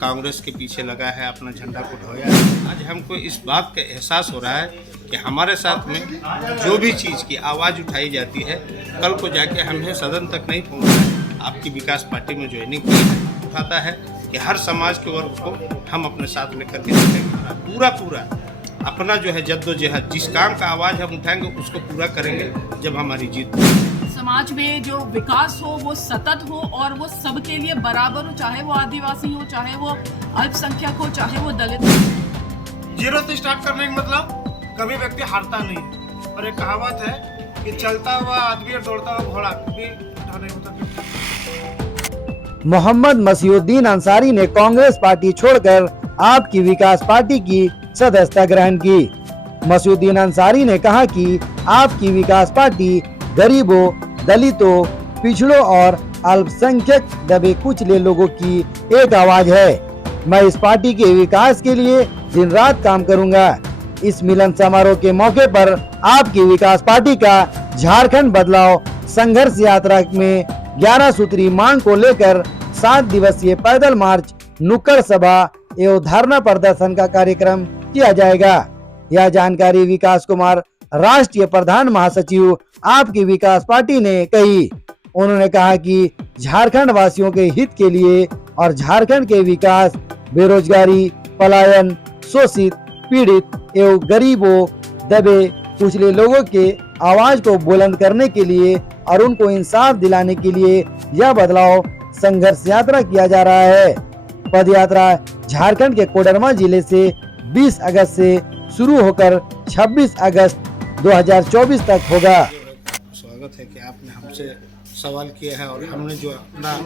कांग्रेस के पीछे लगा है, अपना झंडा को ढोया है। आज हमको इस बात का एहसास हो रहा है कि हमारे साथ में जो भी चीज़ की आवाज़ उठाई जाती है, कल को जाके हमें सदन तक नहीं पहुंचना। आपकी विकास पार्टी में ज्वाइनिंग की उठाता है कि हर समाज के वर्ग को हम अपने साथ लेकर के चलेंगे। पूरा अपना जो है जद्दोजहद, जिस काम का आवाज़ हम उठाएंगे उसको पूरा करेंगे जब हमारी जीत होगी। समाज में जो विकास हो वो सतत हो और वो सबके लिए बराबर हो, चाहे वो आदिवासी हो, चाहे वो अल्पसंख्यक हो, चाहे वो दलित हो। जीरो से स्टार्ट करने का मतलब कभी व्यक्ति हारता नहीं है। और एक कहावत है कि चलता हुआ आदमी और दौड़ता हुआ घोड़ा कभी नहीं होता। मोहम्मद मसीहुद्दीन अंसारी ने कांग्रेस पार्टी छोड़कर आपकी विकास पार्टी की सदस्यता ग्रहण की। मसीहुद्दीन अंसारी ने कहा कि आपकी विकास पार्टी गरीबों, दलितों, पिछड़ों और अल्पसंख्यक दबे कुचले लोगों की एक आवाज है। मैं इस पार्टी के विकास के लिए दिन रात काम करूंगा। इस मिलन समारोह के मौके पर आपकी विकास पार्टी का झारखंड बदलाव संघर्ष यात्रा में 11 सूत्री मांग को लेकर 7 दिवसीय पैदल मार्च, नुक्कड़ सभा एवं धरना प्रदर्शन का कार्यक्रम किया जाएगा। यह जानकारी विकास कुमार, राष्ट्रीय प्रधान महासचिव आपकी विकास पार्टी ने कही। उन्होंने कहा कि झारखंड वासियों के हित के लिए और झारखंड के विकास, बेरोजगारी, पलायन, शोषित, पीड़ित एवं गरीबों, दबे कुचले लोगों के आवाज को बुलंद करने के लिए और उनको इंसाफ दिलाने के लिए यह बदलाव संघर्ष यात्रा किया जा रहा है। पद यात्रा झारखंड के कोडरमा जिले से 20 अगस्त से शुरू होकर 26 अगस्त 2024 तक होगा। स्वागत है कि आपने हमसे सवाल किया है और हमने जो अपना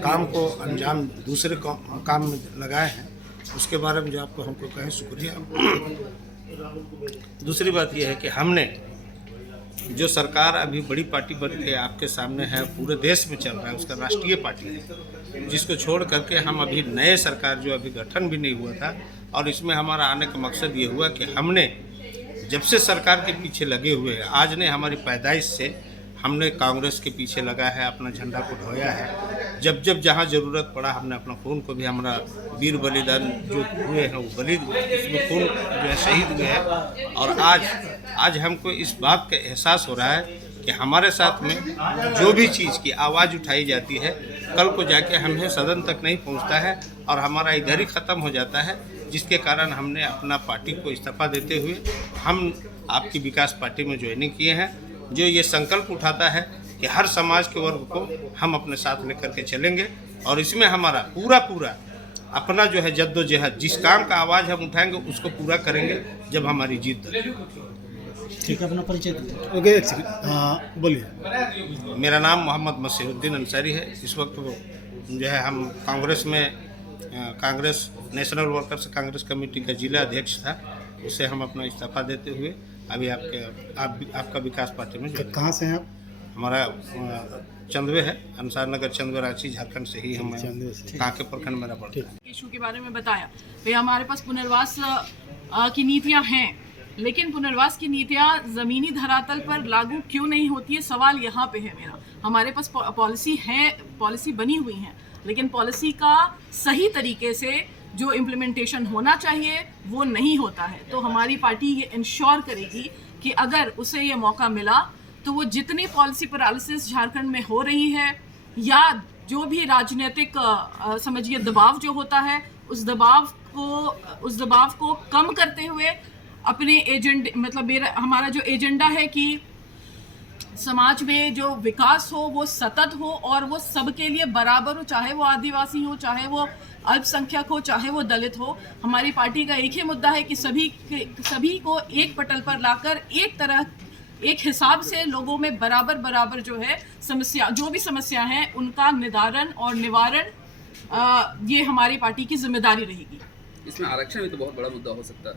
काम को अंजाम दूसरे काम में लगाए हैं उसके बारे में जो आपको हमको कहें, शुक्रिया। दूसरी बात यह है कि हमने जो सरकार अभी बड़ी पार्टी बन के आपके सामने है, पूरे देश में चल रहा है, उसका राष्ट्रीय पार्टी है, जिसको छोड़ करके हम अभी नए सरकार जो अभी गठन भी नहीं हुआ था। और इसमें हमारा आने का मकसद ये हुआ कि हमने जब से सरकार के पीछे लगे हुए हैं, आज ने हमारी पैदाइश से हमने कांग्रेस के पीछे लगा है, अपना झंडा को ढोया है। जब जब जहाँ ज़रूरत पड़ा हमने अपना खून को भी, हमारा वीर बलिदान जो हुए हैं वो इसमें खून जो है शहीद हुए हैं। और आज हमको इस बात का एहसास हो रहा है कि हमारे साथ में जो भी चीज़ की आवाज़ उठाई जाती है, कल को जाके हमें सदन तक नहीं पहुंचता है और हमारा इधर ही ख़त्म हो जाता है, जिसके कारण हमने अपना पार्टी को इस्तीफा देते हुए हम आपकी विकास पार्टी में ज्वाइनिंग किए हैं, जो ये संकल्प उठाता है कि हर समाज के वर्ग को हम अपने साथ लेकर के चलेंगे और इसमें हमारा पूरा अपना जो है जद्दोजहद, जिस काम का आवाज़ हम उठाएंगे उसको पूरा करेंगे जब हमारी जीत होगी। ठीक है, अपना परिचय दीजिए। ओके, एक सेकंड, बोलिए। मेरा नाम मोहम्मद मसीहुद्दीन अंसारी है। इस वक्त जो है हम कांग्रेस में Congress national workers Congress committee का जिला अध्यक्ष था, उसे हम अपना इस्तीफा देते हुए अभी आपका विकास पार्टी में। कहाँ से हैं आप? हमारा चंदवे है, अंसार नगर, चंदवे, रांची, झारखंड से ही हम कांके प्रखंड मेरा पड़ता है। इशू के बारे में बताया भाई, हमारे पास पुनर्वास की नीतियां हैं, लेकिन पुनर्वास की नीतियां जमीनी धरातल पर लागू क्यों नहीं होती है, सवाल यहाँ पे है मेरा। हमारे पास पॉलिसी बनी हुई है, लेकिन पॉलिसी का सही तरीके से जो इम्प्लीमेंटेशन होना चाहिए वो नहीं होता है। तो हमारी पार्टी ये इंश्योर करेगी कि अगर उसे ये मौका मिला तो वो जितनी पॉलिसी पैरालिसिस झारखंड में हो रही है या जो भी राजनीतिक समझिए दबाव जो होता है, उस दबाव को कम करते हुए अपने एजेंडे, मतलब हमारा जो एजेंडा है कि समाज में जो विकास हो वो सतत हो और वो सबके लिए बराबर हो, चाहे वो आदिवासी हो, चाहे वो अल्पसंख्यक हो, चाहे वो दलित हो। हमारी पार्टी का एक ही मुद्दा है कि सभी को एक पटल पर लाकर एक हिसाब से लोगों में बराबर जो है जो भी समस्या है उनका निदान और निवारण ये हमारी पार्टी की जिम्मेदारी रहेगी। इसमें आरक्षण भी तो बहुत बड़ा मुद्दा हो सकता है,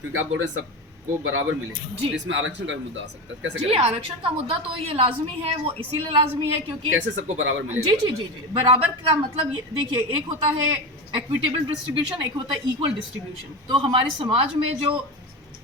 क्योंकि आप बोल रहे हैं सबको बराबर मिले, तो इसमें आरक्षण का भी मुद्दा आ सकता है। कैसे जी, आरक्षण का मुद्दा तो ये लाजमी है, वो इसीलिए लाजमी है क्योंकि कैसे सबको बराबर मिले। जी, बराबर का मतलब ये देखिए, एक होता है इक्विटेबल डिस्ट्रीब्यूशन, एक होता है इक्वल डिस्ट्रीब्यूशन। तो हमारे समाज में जो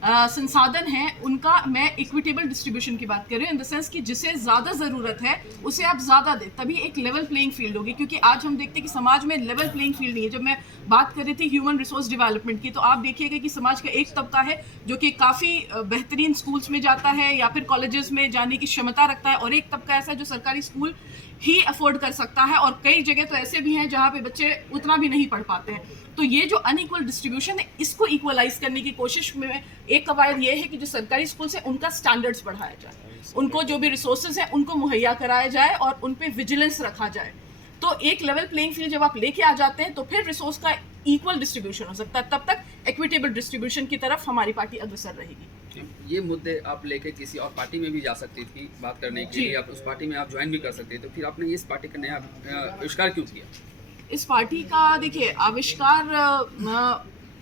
संसाधन हैं उनका मैं इक्विटेबल डिस्ट्रीब्यूशन की बात कर रही हूँ, इन द सेंस कि जिसे ज़्यादा ज़रूरत है उसे आप ज़्यादा दें, तभी एक लेवल प्लेइंग फील्ड होगी। क्योंकि आज हम देखते हैं कि समाज में लेवल प्लेइंग फील्ड नहीं है। जब मैं बात कर रही थी ह्यूमन रिसोर्स डेवलपमेंट की, तो आप देखिएगा कि समाज का एक तबका है जो कि काफ़ी बेहतरीन स्कूल्स में जाता है या फिर कॉलेजेस में जाने की क्षमता रखता है, और एक तबका ऐसा है जो सरकारी स्कूल ही अफोर्ड कर सकता है, और कई जगह तो ऐसे भी हैं जहाँ पे बच्चे उतना भी नहीं पढ़ पाते हैं। तो ये जो अनइक्वल डिस्ट्रीब्यूशन है, इसको इक्वलाइज करने की कोशिश में एक कवायद ये है कि जो सरकारी स्कूल्स हैं उनका स्टैंडर्ड्स बढ़ाया जाए, उनको जो भी रिसोर्सेज हैं उनको मुहैया कराया जाए और उन पे विजिलेंस रखा जाए। तो एक लेवल प्लेइंग फील्ड जब आप लेके आ जाते हैं तो फिर रिसोर्स का इक्वल डिस्ट्रीब्यूशन हो सकता है, तब तक इक्विटेबल डिस्ट्रीब्यूशन की तरफ हमारी पार्टी अग्रसर रहेगी। ये मुद्दे आप लेके किसी और पार्टी में भी जा सकती थी बात करने के लिए, आप उस पार्टी में आप ज्वाइन भी कर सकते, तो फिर आपने इस पार्टी का नया आविष्कार क्यों किया? इस पार्टी का देखिए आविष्कार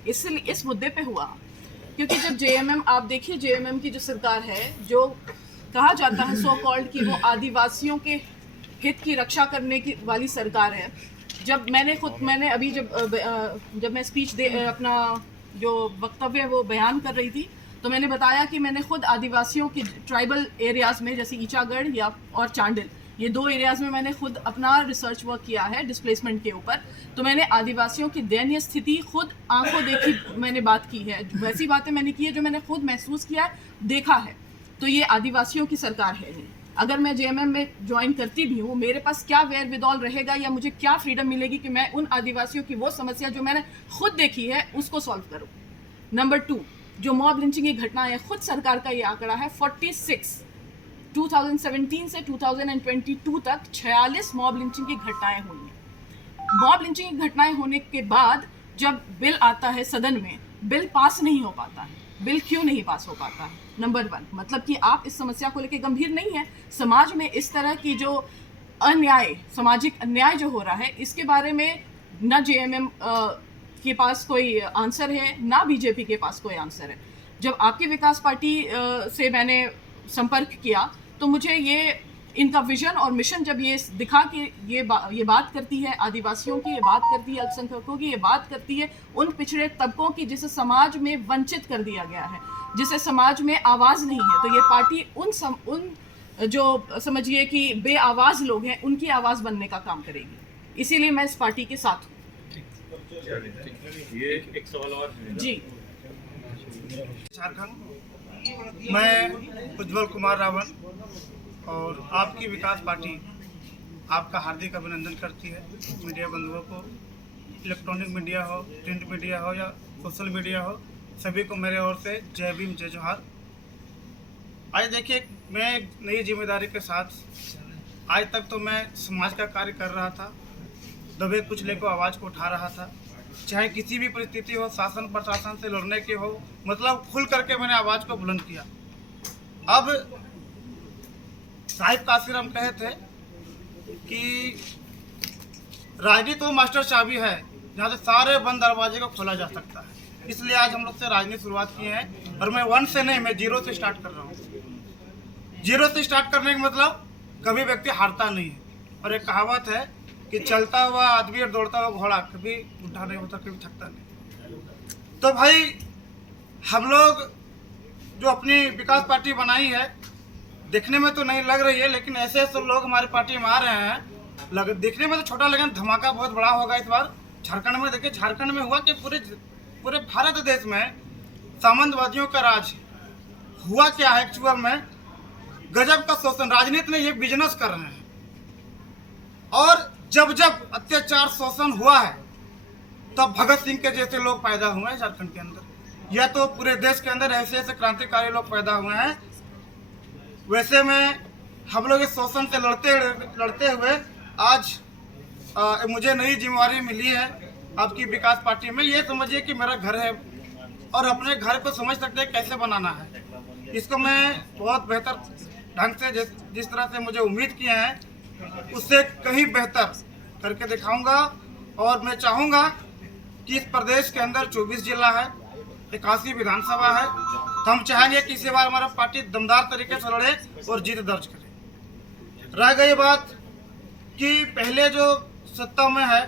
इस मुद्दे पे हुआ क्योंकि जब जेएमएम, आप देखिए जेएमएम की जो सरकार है, जो कहा जाता है सो कॉल्ड कि वो आदिवासियों के हित की रक्षा करने की वाली सरकार है। जब मैंने अभी जब मैं स्पीच अपना जो वक्तव्य है वो बयान कर रही थी, तो मैंने बताया कि मैंने खुद आदिवासियों के ट्राइबल एरियाज़ में जैसे ईचागढ़ या और चांडिल, ये 2 एरियाज़ में मैंने खुद अपना रिसर्च वर्क किया है डिस्प्लेसमेंट के ऊपर। तो मैंने आदिवासियों की दयनीय स्थिति खुद आंखों देखी मैंने बात की है, वैसी बातें मैंने की है जो मैंने खुद महसूस किया है, देखा है। तो ये आदिवासियों की सरकार है नहीं। अगर मैं जेएमएम में ज्वाइन करती भी हूँ, मेरे पास क्या वेयर विदॉल रहेगा या मुझे क्या फ्रीडम मिलेगी कि मैं उन आदिवासियों की वो समस्या जो मैंने खुद देखी है उसको सॉल्व करूँ। नंबर 2, जो मॉब लिंचिंग की घटनाएं है, खुद सरकार का ये आंकड़ा है 46, 2017 से 2022 तक 46 मॉब लिंचिंग की घटनाएं हुई हैं। मॉब लिंचिंग की घटनाएं होने के बाद जब बिल आता है सदन में, बिल पास नहीं हो पाता है। बिल क्यों नहीं पास हो पाता है? नंबर 1, मतलब कि आप इस समस्या को लेकर गंभीर नहीं है। समाज में इस तरह की जो अन्याय, सामाजिक अन्याय जो हो रहा है, इसके बारे में ना जेएमएम के पास कोई आंसर है, ना बीजेपी के पास कोई आंसर है। जब आपकी विकास पार्टी से मैंने संपर्क किया तो मुझे ये इनका विजन और मिशन जब ये दिखा कि ये बात करती है आदिवासियों की, ये बात करती है अल्पसंख्यकों की, ये बात करती है उन पिछड़े तबकों की जिसे समाज में वंचित कर दिया गया है, जिसे समाज में आवाज़ नहीं है, तो ये पार्टी उन जो समझिए कि बेआवाज़ लोग हैं उनकी आवाज़ बनने का काम करेगी। इसीलिए मैं इस पार्टी के साथ हूँ। ये एक सवाल और है जी। झारखंड, मैं उज्जवल कुमार रावण और आपकी विकास पार्टी आपका हार्दिक अभिनंदन करती है। मीडिया बंधुओं को, इलेक्ट्रॉनिक मीडिया हो, प्रिंट मीडिया हो या सोशल मीडिया हो, सभी को मेरे ओर से जय भीम जय जोहार। आज देखिए, मैं एक नई जिम्मेदारी के साथ, आज तक तो मैं समाज का कार्य कर रहा था, दबे कुचले को आवाज़ को उठा रहा था, चाहे किसी भी परिस्थिति हो, शासन प्रशासन से लड़ने की हो, मतलब खुल करके मैंने आवाज़ को बुलंद किया। अब साहिब काशीराम कहे थे कि राजनीति वो मास्टर चाबी है जहाँ से सारे बंद दरवाजे को खोला जा सकता है। इसलिए आज हम लोग से राजनीति शुरुआत की है, और मैं 1 से नहीं, मैं 0 से स्टार्ट कर रहा हूँ। 0 से स्टार्ट करने का मतलब कभी व्यक्ति हारता नहीं है, और एक कहावत है कि चलता हुआ आदमी और दौड़ता हुआ घोड़ा कभी बुढ़ा नहीं होता, कभी थकता नहीं। तो भाई हम लोग जो अपनी विकास पार्टी बनाई है, देखने में तो नहीं लग रही है, लेकिन ऐसे ऐसे लोग हमारी पार्टी में आ रहे हैं, देखने में तो छोटा लेकिन धमाका बहुत बड़ा होगा इस बार झारखंड में। देखिए, झारखंड में हुआ कि पूरे भारत देश में सामंतवादियों का राज हुआ। क्या है एक्चुअल में? गजब का शोषण, राजनीति में ये बिजनेस कर रहे हैं। और जब जब अत्याचार शोषण हुआ है, तब भगत सिंह के जैसे लोग पैदा हुए हैं झारखंड के अंदर, या तो पूरे देश के अंदर ऐसे ऐसे क्रांतिकारी लोग पैदा हुए हैं। वैसे में हम लोग इस शोषण से लड़ते हुए आज मुझे नई जिम्मेदारी मिली है आपकी विकास पार्टी में। ये समझिए कि मेरा घर है, और अपने घर को समझ सकते हैं कैसे बनाना है। इसको मैं बहुत बेहतर ढंग से जिस तरह से मुझे उम्मीद किए हैं, उससे कहीं बेहतर करके दिखाऊंगा। और मैं चाहूँगा कि इस प्रदेश के अंदर 24 जिला है, 81 विधानसभा है, तो हम चाहेंगे कि इसी बार हमारा पार्टी दमदार तरीके से लड़े और जीत दर्ज करे। रह गई बात कि पहले जो सत्ता में है,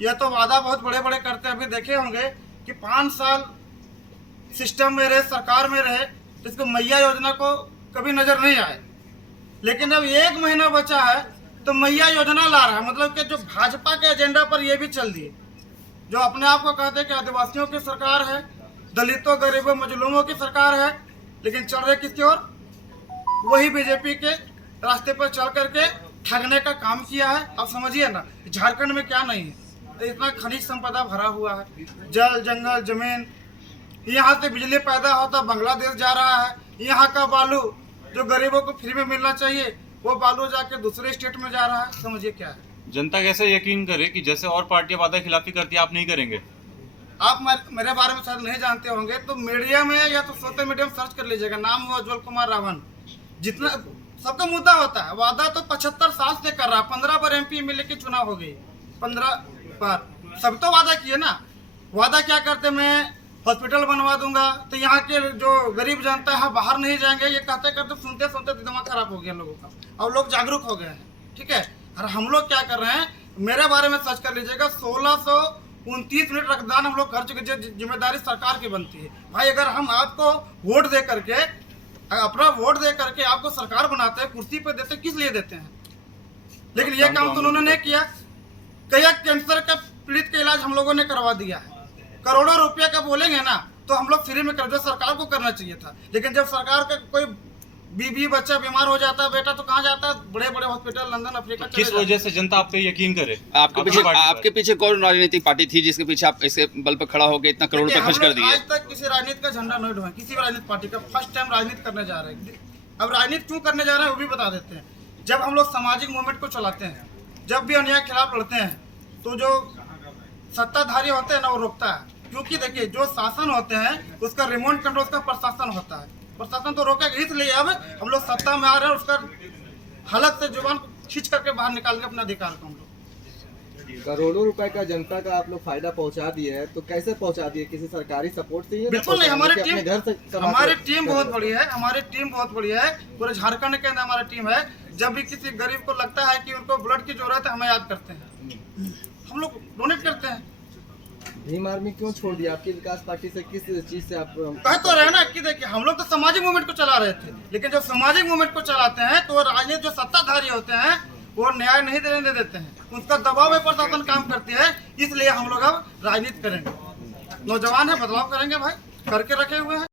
यह तो वादा बहुत बड़े बड़े करते अभी देखे होंगे कि 5 साल सिस्टम में रहे, सरकार में रहे, तो इसको मैया योजना को कभी नजर नहीं आए। लेकिन अब 1 महीना बचा है तो मैया योजना ला रहा है, मतलब कि जो भाजपा के एजेंडा पर ये भी चल दिए, जो अपने आप को कहते हैं कि आदिवासियों की सरकार है, दलितों गरीबों मजलूमों की सरकार है, लेकिन चल रहे किसकी ओर? वही बीजेपी के रास्ते पर चल करके ठगने का काम किया है। अब समझिए ना, झारखंड में क्या नहीं है, तो इतना खनिज संपदा भरा हुआ है, जल जंगल जमीन, यहाँ से बिजली पैदा होता बांग्लादेश जा रहा है, यहाँ का बालू जो गरीबों को फ्री में मिलना चाहिए वो बालू जाके दूसरे स्टेट में जा रहा है। समझिए क्या है। जनता कैसे यकीन करे कि जैसे और पार्टियां वादा खिलाफी करती है आप नहीं करेंगे? आप मेरे बारे में शायद नहीं जानते होंगे, तो मीडिया में या तो सोशल मीडिया में सर्च कर लीजिएगा, नाम हुआ उज्जवल कुमार रावण। जितना सबका मुद्दा होता है, वादा तो 75 साल से कर रहा है, 15 बार MP MLA की चुनाव हो गई, 15 बार सब तो वादा किए ना। वादा क्या करते, मैं हॉस्पिटल बनवा दूंगा, तो यहाँ के जो गरीब जनता है बाहर नहीं जाएंगे, ये कहते करते सुनते सुनते दिमाग खराब हो गया लोगों का, और लोग जागरूक हो गए हैं। ठीक है, और हम लोग क्या कर रहे हैं, मेरे बारे में सर्च कर लीजिएगा, 1629 मिनट रक्तदान हम लोग कर चुके। जिम्मेदारी सरकार की बनती है भाई। अगर हम आपको वोट दे करके, अपना वोट दे करके आपको सरकार बनाते हैं, कुर्सी पे देते, किस लिए देते हैं? लेकिन ये काम तो उन्होंने नहीं किया। कई कैंसर का पीड़ित का इलाज हम लोगों ने करवा दिया है, करोड़ों रुपया का बोलेंगे ना तो हम लोग फ्री में कर, जो सरकार को करना चाहिए था। लेकिन जब सरकार का कोई बीबी बच्चा बीमार हो जाता है बेटा, तो कहाँ जाता है? बड़े बड़े हॉस्पिटल लंदन अफ्रीका। किस वजह से जनता आप पे यकीन करे? आपके पीछे कौन राजनीतिक पार्टी थी जिसके पीछे आप इसके बल पर खड़ा होकर इतना करोड़ रुपए खर्च कर दिए? आज तक किसी राजनीति का झंडा नहीं ढोए, किसी भी राजनीतिक पार्टी का। फर्स्ट टाइम राजनीति करने जा रहे हैं। अब राजनीति क्यों करने जा रहे हैं वो भी बता देते हैं। जब हम लोग सामाजिक मूवमेंट को चलाते हैं, जब भी अन्याय के खिलाफ लड़ते हैं, तो जो सत्ताधारी होते हैं ना वो रोकता है। क्योंकि देखिए, जो शासन होते हैं उसका रिमोट कंट्रोल उसका प्रशासन होता है, प्रशासन तो रोकेगा। इसलिए अब हम लोग सत्ता में आ रहे हैं, उसका हालत से जुबान खींच करके बाहर निकालेंगे अपना अधिकार को। हम लोग करोड़ों रुपए का जनता का आप लोग फायदा पहुंचा दिए है, तो कैसे पहुंचा दिए? किसी सरकारी सपोर्ट से? बिल्कुल नहीं, हमारी टीम बहुत बड़ी है, हमारी टीम बहुत बड़ी है। पूरे झारखंड के अंदर हमारी टीम है। जब भी किसी गरीब को लगता है कि उनको ब्लड की जरूरत है, हमें याद करते हैं, हम लोग डोनेट करते हैं। भीम आर्मी क्यों छोड़ दिया? आपकी विकास पार्टी से किस चीज से आप कह तो रहे ना कि देखिए, हम लोग तो सामाजिक मूवमेंट को चला रहे थे, लेकिन जब सामाजिक मूवमेंट को चलाते हैं तो राजनीति जो सत्ताधारी होते हैं वो न्याय नहीं देने देते हैं, उनका दबाव में प्रशासन काम करती है। इसलिए हम लोग अब राजनीति करेंगे, नौजवान है, बदलाव करेंगे भाई, करके रखे हुए हैं।